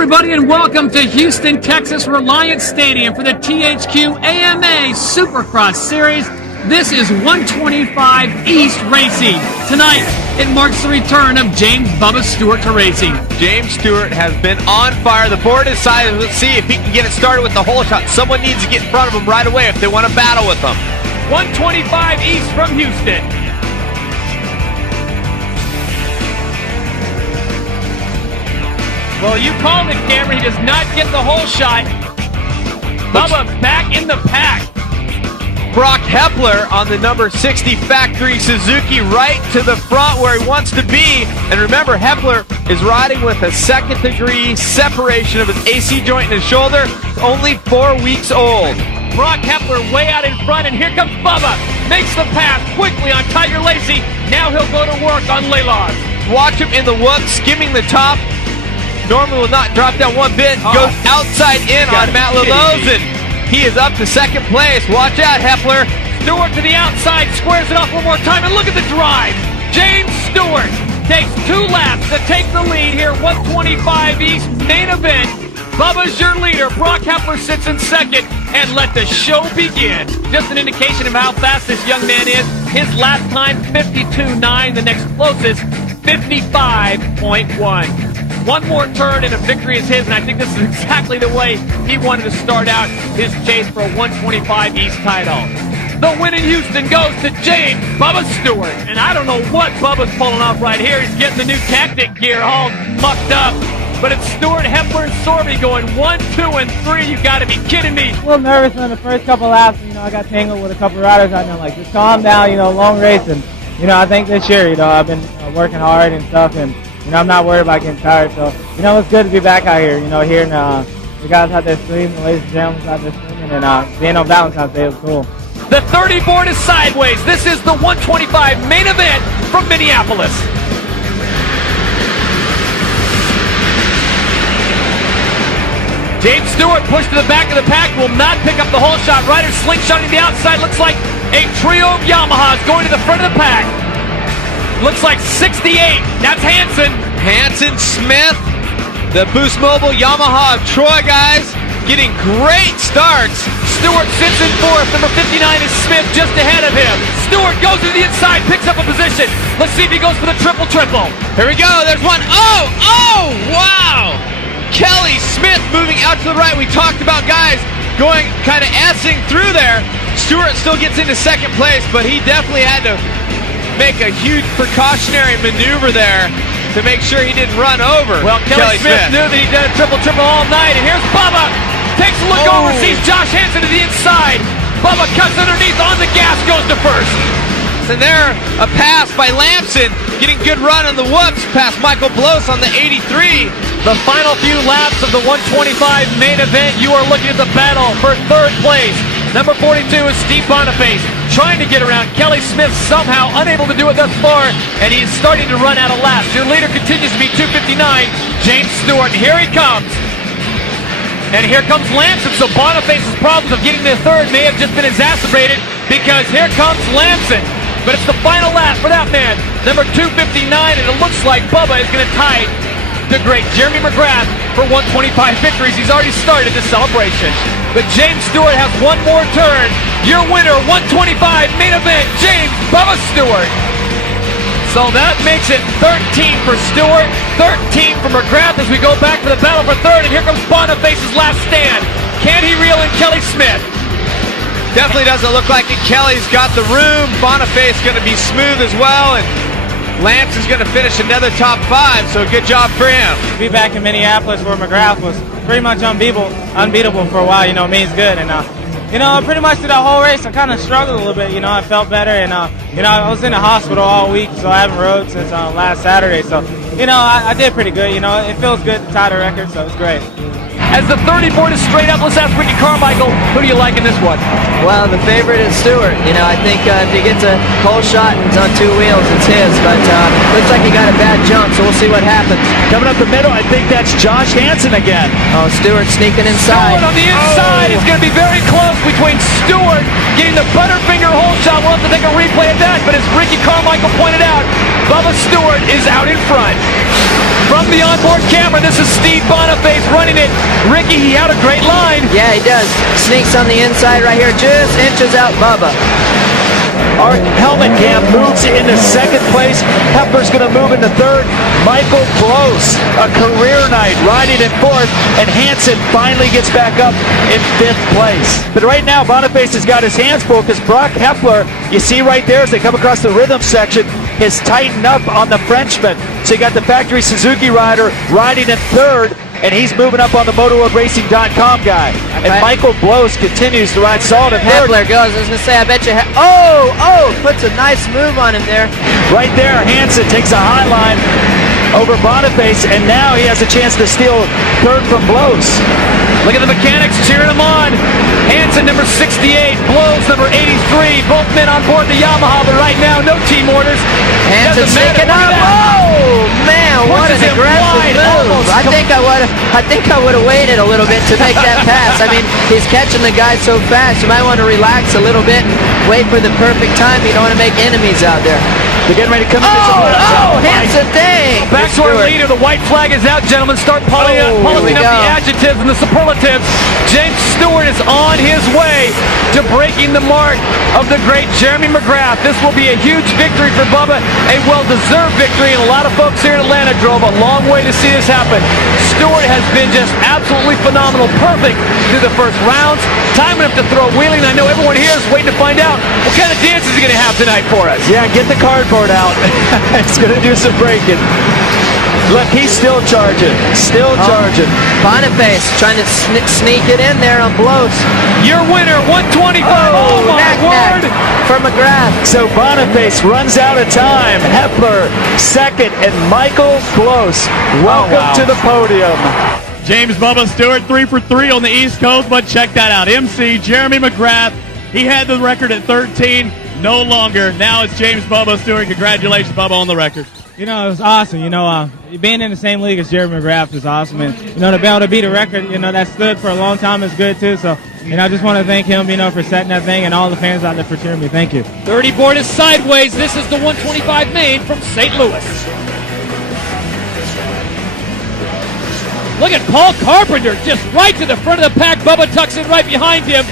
everybody, and welcome to Houston, Texas Reliant Stadium for the THQ AMA Supercross Series. This is 125 East Racing. Tonight, it marks the return of James Bubba Stewart to racing. James Stewart has been on fire. The board decided, let's see if he can get it started with the hole shot. Someone needs to get in front of him right away if they want to battle with him. 125 East from Houston. Well, you called it, Cameron. He does not get the hole shot. Bubba back in the pack. Brock Hepler on the number 60 factory Suzuki right to the front where he wants to be. And remember, Hepler is riding with a second-degree separation of his AC joint in his shoulder, only 4 weeks old. Brock Hepler way out in front, and here comes Bubba. Makes the pass quickly on Tiger Lacey. Now he'll go to work on Laylaws. Watch him in the whoop, skimming the top. Norman will not drop down one bit. Goes outside in on Matt LaLose, and he is up to second place. Watch out, Hepler. Stewart to the outside, squares it off one more time, and look at the drive. James Stewart takes 2 laps to take the lead here. 125 East main event. Bubba's your leader. Brock Hepler sits in second, and let the show begin. Just an indication of how fast this young man is. His lap time, 52.9. The next closest, 55.1. One more turn and a victory is his, and I think this is exactly the way he wanted to start out his chase for a 125 East title. The win in Houston goes to James Bubba Stewart. And I don't know what Bubba's pulling off right here. He's getting the new tactic gear all mucked up. But it's Stewart, Hepler, and Sorby going 1, 2, and 3. You got to be kidding me. A little nervous on the first couple laps. I got tangled with a couple riders out there. Like, just calm down, long race. And, I think this year, I've been working hard and stuff. And, I'm not worried about getting tired, so, it's good to be back out here, hearing the guys out there screaming, the ladies and gentlemen out there screaming, and being on Valentine's Day was cool. The 30 board is sideways. This is the 125 main event from Minneapolis. James Stewart pushed to the back of the pack, will not pick up the hole shot. Ryder slingshotting the outside, looks like a trio of Yamahas going to the front of the pack. Looks like 68. That's Hansen. Hansen, Smith, the Boost Mobile Yamaha of Troy guys, getting great starts. Stewart sits in fourth. Number 59 is Smith just ahead of him. Stewart goes to the inside, picks up a position. Let's see if he goes for the triple-triple. Here we go. There's one. Oh, wow. Kelly Smith moving out to the right. We talked about guys going kind of S-ing through there. Stewart still gets into second place, but he definitely had to make a huge precautionary maneuver there to make sure he didn't run over. Well, Kelly Smith knew that he did a triple-triple all night, and here's Bubba. Takes a look over, sees Josh Hansen to the inside. Bubba cuts underneath, on the gas, goes to first. And there, a pass by Lamson, getting good run on the whoops past Michael Bloss on the 83. The final few laps of the 125 main event, you are looking at the battle for third place. Number 42 is Steve Boniface, trying to get around Kelly Smith, somehow unable to do it thus far, and he's starting to run out of laps. Your leader continues to be 259, James Stewart. Here he comes. And here comes Lamson, so Boniface's problems of getting to third may have just been exacerbated because here comes Lamson. But it's the final lap for that man, number 259, and it looks like Bubba is going to tie the great Jeremy McGrath for 125 victories. He's already started the celebration. But James Stewart has one more turn. Your winner, 125 main event, James Bubba Stewart. So that makes it 13 for Stewart, 13 for McGrath as we go back to the battle for third. And here comes Boniface's last stand. Can he reel in Kelly Smith? Definitely doesn't look like it. Kelly's got the room. Boniface going to be smooth as well. And Lance is going to finish another top 5, so good job for him. To be back in Minneapolis where McGrath was pretty much unbeatable for a while, means good. And, pretty much through that whole race, I kind of struggled a little bit. I felt better. And, I was in the hospital all week, so I haven't rode since last Saturday. So, I did pretty good. It feels good to tie the record, so it's great. As the 30 board is straight up, let's ask Ricky Carmichael, who do you like in this one? Well, the favorite is Stewart. I think if he gets a whole shot and he's on 2 wheels, it's his. But looks like he got a bad jump, so we'll see what happens. Coming up the middle, I think that's Josh Hansen again. Oh, Stewart sneaking inside. Stewart on the inside. It's going to be very close between Stewart getting the Butterfinger hole shot. We'll have to take a replay of that. But as Ricky Carmichael pointed out, Bubba Stewart is out in front. from the onboard camera. This is Steve Boniface running it. Ricky, he had a great line. Yeah, he does. Sneaks on the inside right here, just inches out Bubba. Our helmet cam moves into second place. Hepler's going to move into third. Michael Close, a career night, riding in fourth. And Hansen finally gets back up in fifth place. But right now, Boniface has got his hands full because Brock Hepler, you see right there as they come across the rhythm section, has tightened up on the Frenchman. So you got the factory Suzuki rider riding in third, and he's moving up on the MotorWorldRacing.com guy. And Michael Blows continues to ride solid in third. Hepler goes, I was going to say, I bet you, puts a nice move on him there. Right there, Hansen takes a high line over Boniface, and now he has a chance to steal third from Blows. Look at the mechanics cheering him on. Hansen, number 68, Blows, number 83. Both men on board the Yamaha, but right now, no team orders. Hansen sneaking up. Oh, man, what an aggressive move. I think I would have waited a little bit to make that pass. I mean, he's catching the guy so fast. You might want to relax a little bit and wait for the perfect time. You don't want to make enemies out there. They're getting ready to come Hansen, dang. Back to our leader. The white flag is out, gentlemen. Start polishing up the adjectives and the superlatives. James Stewart is on his way to breaking the mark of the great Jeremy McGrath. This will be a huge victory for Bubba, a well-deserved victory, and a lot of folks here in Atlanta drove a long way to see this happen. Stewart has been just absolutely phenomenal, perfect through the first rounds, time enough to throw a wheeling. I know everyone here is waiting to find out what kind of dances he's going to have tonight for us. Yeah, get the cardboard out. It's going to do some breaking. Look, he's still charging. Charging. Boniface trying to sneak it in there on Blows. Your winner, 125. Oh my word! For McGrath. So Boniface runs out of time. Hepler second, and Michael Blows. Welcome to the podium. James Bubba Stewart, 3 for 3 on the East Coast, but check that out. MC Jeremy McGrath, he had the record at 13, no longer. Now it's James Bubba Stewart. Congratulations, Bubba, on the record. You know, it was awesome. You know, being in the same league as Jeremy McGrath is awesome. And, you know, to be able to beat a record, you know, that stood for a long time is good, too. So, you know, I just want to thank him, you know, for setting that thing and all the fans out there for cheering me. Thank you. 30 board is sideways. This is the 125 main from St. Louis. Look at Paul Carpenter just right to the front of the pack. Bubba tucks in right behind him.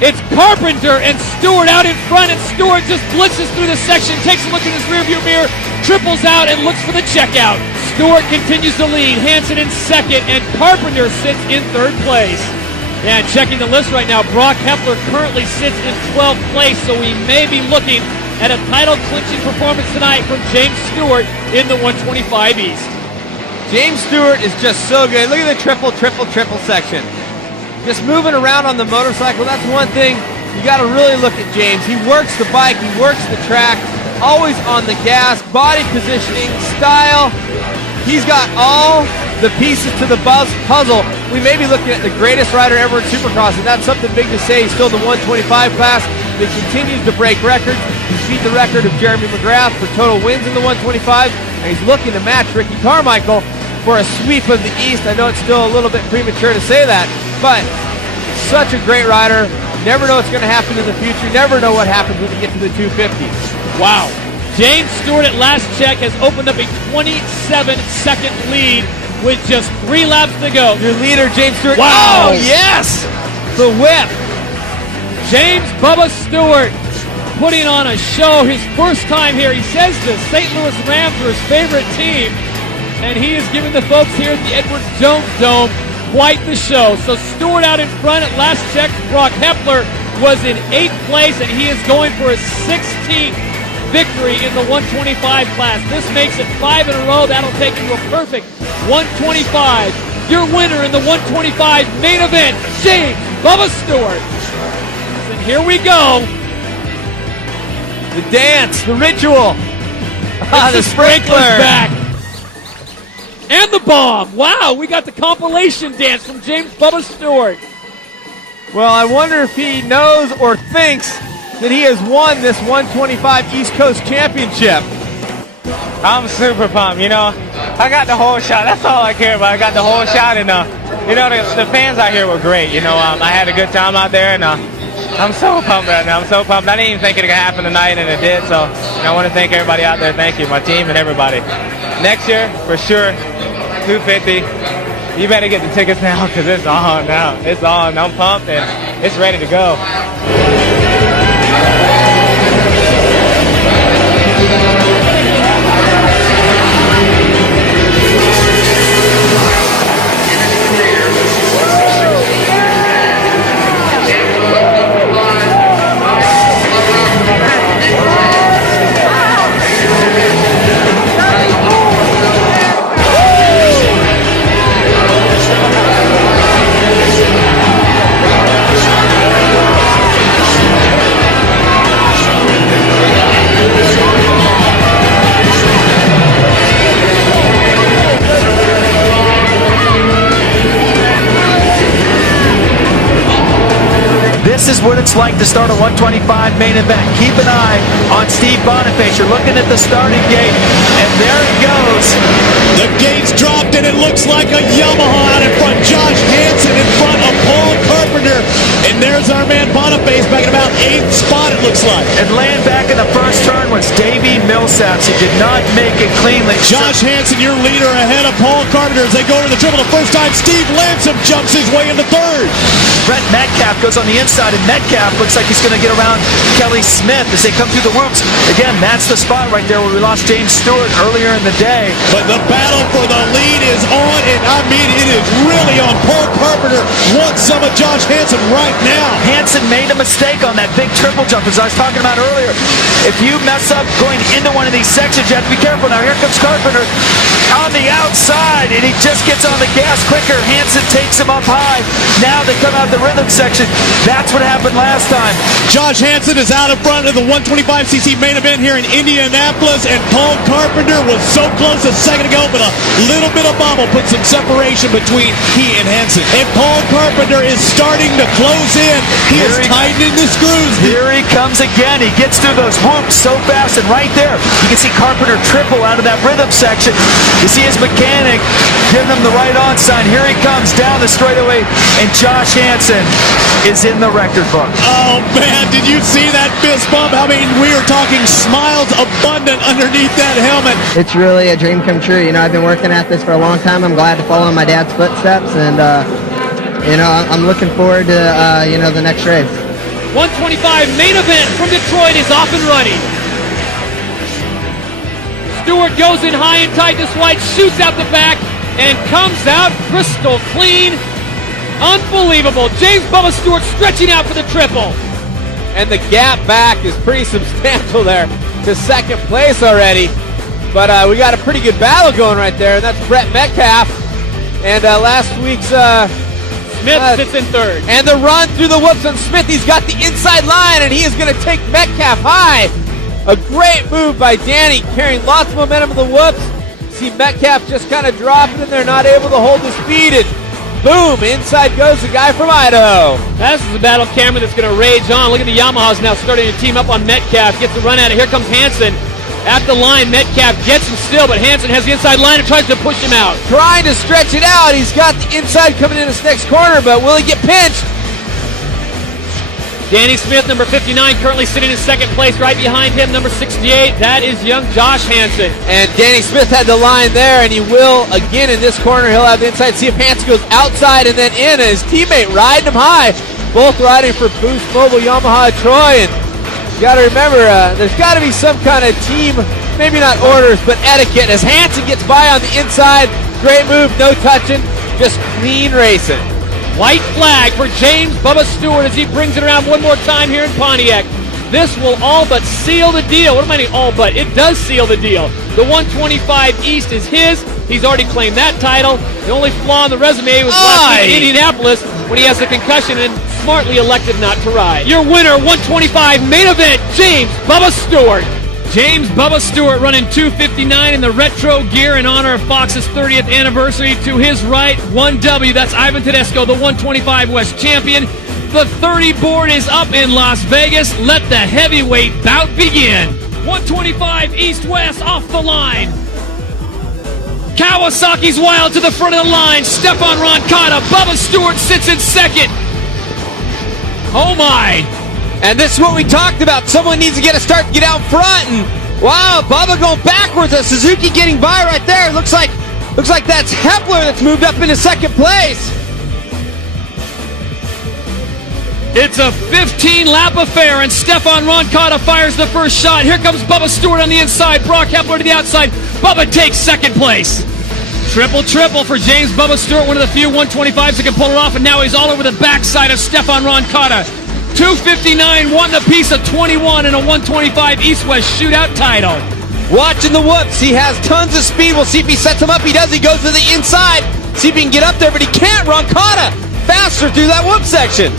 It's Carpenter and Stewart out in front, and Stewart just blitzes through the section, takes a look in his rearview mirror, triples out, and looks for the checkout. Stewart continues to lead, Hansen in second, and Carpenter sits in third place. And checking the list right now, Brock Hepler currently sits in 12th place, so we may be looking at a title-clinching performance tonight from James Stewart in the 125 East. James Stewart is just so good. Look at the triple section. Just moving around on the motorcycle, that's one thing you got to really look at James. He works the bike, he works the track, always on the gas, body positioning, style. He's got all the pieces to the puzzle. We may be looking at the greatest rider ever in Supercross, and that's something big to say. He's still in the 125 class. He continues to break records. He's beat the record of Jeremy McGrath for total wins in the 125, and he's looking to match Ricky Carmichael for a sweep of the East. I know it's still a little bit premature to say that, but such a great rider. Never know what's going to happen in the future. Never know what happens when you get to the 250s. Wow. James Stewart at last check has opened up a 27-second lead with just 3 laps to go. Your leader, James Stewart. Wow. Oh, yes! The whip. James Bubba Stewart putting on a show his first time here. He says the St. Louis Rams are his favorite team, and he is giving the folks here at the Edwards Jones Dome quite the show. So Stewart out in front at last check. Brock Hepler was in 8th place, and he is going for his 16th victory in the 125 class. This makes it 5 in a row. That'll take him to a perfect 125. Your winner in the 125 main event, James Bubba Stewart. And here we go. The dance, the ritual. The sprinkler's back. And the bomb. Wow, we got the compilation dance from James Bubba Stewart. Well, I wonder if he knows or thinks that he has won this 125 East Coast Championship. I'm super pumped, you know. I got the whole shot. That's all I care about. I got the whole shot, and, you know, the fans out here were great. You know, I had a good time out there, and I'm so pumped right now. I'm so pumped. I didn't even think it could happen tonight, and it did. So I want to thank everybody out there. Thank you, my team and everybody. next year, for sure, 250. You better get the tickets now because it's on now. It's on. I'm pumped and it's ready to go. This is what it's like to start a 125 main event. Keep an eye on Steve Boniface. You're looking at the starting gate, and there it goes. The gate's dropped, and it looks like a Yamaha out in front. Josh Hansen in front of Paul Carpenter. And there's our man Boniface back in about 8th spot, it looks like. And laying back in the first turn was Davey Millsaps. He did not make it cleanly. Josh Hansen, your leader, ahead of Paul Carpenter as they go to the triple the first time. Steve Lansom jumps his way into third. Brett Metcalf goes on the inside, and Metcalf looks like he's going to get around Kelly Smith as they come through the whoops. Again, that's the spot right there where we lost James Stewart earlier in the day. But the battle for the lead is on, and I mean, it is really on. Paul Carpenter wants some of Josh Hansen right now. Hansen made a mistake on that big triple jump, as I was talking about earlier. If you mess up going into one of these sections, you have to be careful. Now, here comes Carpenter on the outside, and he just gets on the gas quicker. Hansen takes him up high. Now they come out the rhythm section. That's what happened last time. Josh Hansen is out in front of the 125cc main event here in Indianapolis, and Paul Carpenter was so close a second ago, but a little bit of bobble put some separation between he and Hansen. And Paul Carpenter is starting to close in. He is tightening the screws. Here he comes again. He gets through those whoops so fast, and right there, you can see Carpenter triple out of that rhythm section. You see his mechanic giving him the right on sign. Here he comes down the straightaway, and Josh Hansen is in the record book. Oh, man, did you see that fist bump? I mean, we are talking smiles abundant underneath that helmet. It's really a dream come true. You know, I've been working at this for a long time. I'm glad to follow in my dad's footsteps, and, you know, I'm looking forward to, you know, the next race. 125 main event from Detroit is off and running. Stewart goes in high and tight. This white shoots out the back and comes out crystal clean. Unbelievable. James Bubba Stewart stretching out for the triple. And the gap back is pretty substantial there to second place already. But we got a pretty good battle going right there, and that's Brett Metcalf. And last week's Smith sits in third. And the run through the whoops on Smith. He's got the inside line, and he is going to take Metcalf high. A great move by Danny, carrying lots of momentum in the whoops. See Metcalf just kind of dropping, and they're not able to hold the speed. And boom, inside goes the guy from Idaho. This is a battle, Cameron, that's going to rage on. Look at the Yamahas now starting to team up on Metcalf. Gets the run at it. Here comes Hansen. At the line, Metcalf gets him still, but Hansen has the inside line and tries to push him out. Trying to stretch it out. He's got the inside coming in this next corner, but will he get pinched? Danny Smith, number 59, currently sitting in second place. Right behind him, number 68. That is young Josh Hansen. And Danny Smith had the line there, and he will again in this corner. He'll have the inside. See if Hansen goes outside and then in, and his teammate riding him high. Both riding for Boost Mobile Yamaha Troy. And you got to remember, there's got to be some kind of team, maybe not orders, but etiquette. As Hansen gets by on the inside, great move, no touching, just clean racing. White flag for James Bubba Stewart as he brings it around one more time here in Pontiac. This will all but seal the deal. What am I mean all but? It does seal the deal. The 125 East is his. He's already claimed that title. The only flaw in the resume was last week in Indianapolis when he has a concussion and smartly elected not to ride. Your winner, 125 main event, James Bubba Stewart. James Bubba Stewart running 2:59 in the retro gear in honor of Fox's 30th anniversary. To his right, 1W. That's Ivan Tedesco, the 125 West champion. The 30 board is up in Las Vegas. Let the heavyweight bout begin. 125 East-West off the line. Kawasaki's wild to the front of the line. Stefan Roncada. Bubba Stewart sits in second. Oh my. And this is what we talked about. Someone needs to get a start, get out front. And Wow, Bubba going backwards. A Suzuki getting by right there. Looks like that's Hepler that's moved up into second place. It's a 15-lap affair, and Stefan Roncada fires the first shot. Here comes Bubba Stewart on the inside. Brock Hepler to the outside. Bubba takes second place. Triple for James Bubba Stewart, one of the few 125s that can pull it off, and now he's all over the backside of Stefan Roncada. 2:59, wanting a piece of 21 in a 125 East-West shootout title. Watching the whoops. He has tons of speed. We'll see if he sets him up. He does. He goes to the inside. See if he can get up there, but he can't. Roncada faster through that whoop section.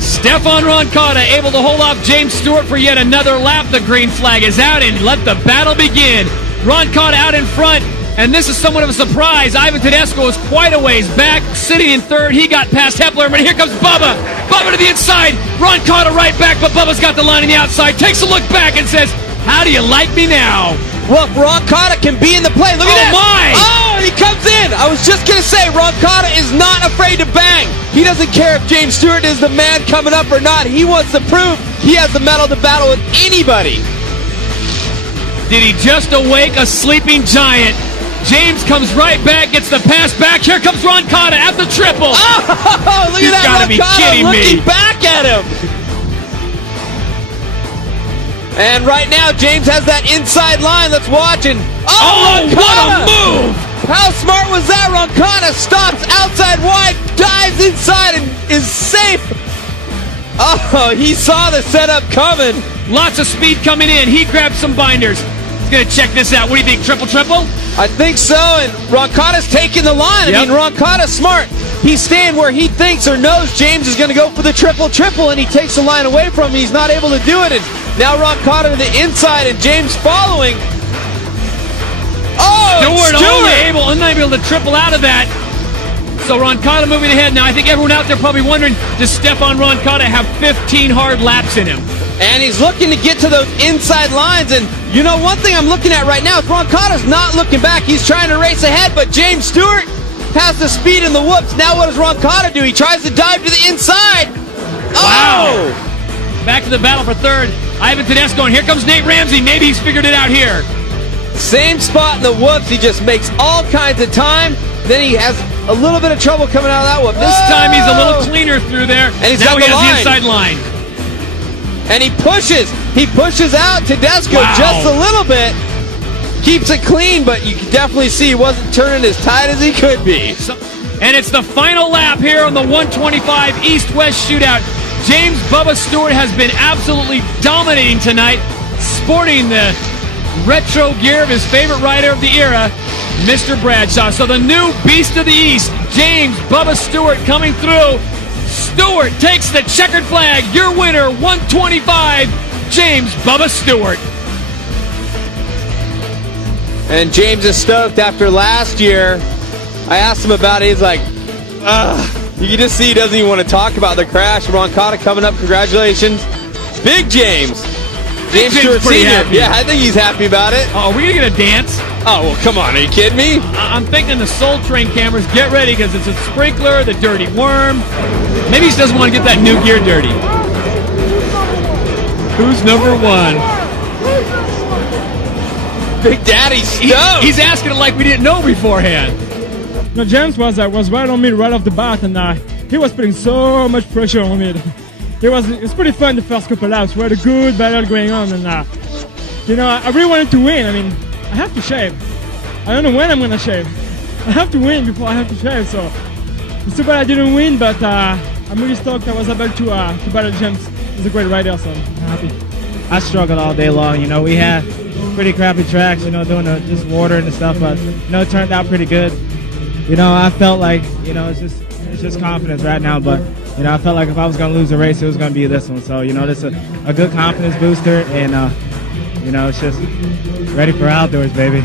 Stefan Roncada able to hold off James Stewart for yet another lap. The green flag is out, and let the battle begin. Roncada out in front, and this is somewhat of a surprise. Ivan Tedesco is quite a ways back, sitting in third. He got past Hepler, but here comes Bubba. Bubba to the inside. Roncada right back, but Bubba's got the line on the outside. Takes a look back and says, "How do you like me now?" Look, Roncada can be in the play. Look at this. My! Oh, and he comes in. I was just going to say, Roncada is not afraid to bang. He doesn't care if James Stewart is the man coming up or not. He wants to prove he has the mettle to battle with anybody. Did he just awake a sleeping giant? James comes right back, gets the pass back. Here comes Roncada at the triple. Oh, look You've at that. gotta be Roncada kidding looking me. back at him. And right now, James has that inside line. Let's watch. And Oh, what a move! How smart was that? Roncada stops outside wide, dives inside, and is safe. Oh, he saw the setup coming. Lots of speed coming in. He grabbed some binders. He's going to check this out. What do you think, triple? I think so, and Roncada's taking the line. Yep. I mean, Roncada's smart. He's staying where he thinks or knows James is going to go for the triple, and he takes the line away from him. He's not able to do it, and now Roncada to the inside, and James following. Oh, Stewart unable to triple out of that. So Roncada moving ahead. Now I think everyone out there probably wondering, does Stefan Roncada have 15 hard laps in him? And he's looking to get to those inside lines. And you know, one thing I'm looking at right now is Roncada's not looking back. He's trying to race ahead, but James Stewart has the speed and the whoops. Now what does Roncada do? He tries to dive to the inside. Wow. Oh! Back to the battle for third. Ivan Tedesco, and here comes Nate Ramsey. Maybe he's figured it out here. Same spot in the whoops. He just makes all kinds of time. Then he has a little bit of trouble coming out of that whoop. This time he's a little cleaner through there. And he's now got he has line. the inside line. And he pushes. He pushes out Tedesco just a little bit. Keeps it clean, but you can definitely see he wasn't turning as tight as he could be. And it's the final lap here on the 125 East-West shootout. James Bubba Stewart has been absolutely dominating tonight, sporting the retro gear of his favorite rider of the era, Mr. Bradshaw. So the new Beast of the East, James Bubba Stewart, coming through. Stewart takes the checkered flag. Your winner, 125, James Bubba Stewart. And James is stoked after last year. I asked him about it. He's like, you can just see he doesn't even want to talk about the crash. Roncada coming up. Congratulations. Big James. James Stewart Sr. Happy. Yeah, I think he's happy about it. Oh, are we going to get a dance? Oh, well, come on. Are you kidding me? I'm thinking the Soul Train cameras, get ready, because it's a sprinkler, the dirty worm. Maybe he just doesn't want to get that new gear dirty. Who's number one? Big Daddy's stoked. He's asking it like we didn't know beforehand. No, James was right on me right off the bat, and he was putting so much pressure on me. It was pretty fun the first couple laps. We had a good battle going on, and I really wanted to win. I mean, I have to shave. I don't know when I'm gonna shave. I have to win before I have to shave. So it's too bad I didn't win, but I'm really stoked. I was able to battle James. He's a great rider, so I'm happy. I struggled all day long. You know, we had pretty crappy tracks. You know, doing just water and stuff, but it turned out pretty good. You know, I felt like it's just confidence right now, but. I felt like if I was going to lose a race, it was going to be this one. So, this is a good confidence booster, and, it's just ready for outdoors, baby.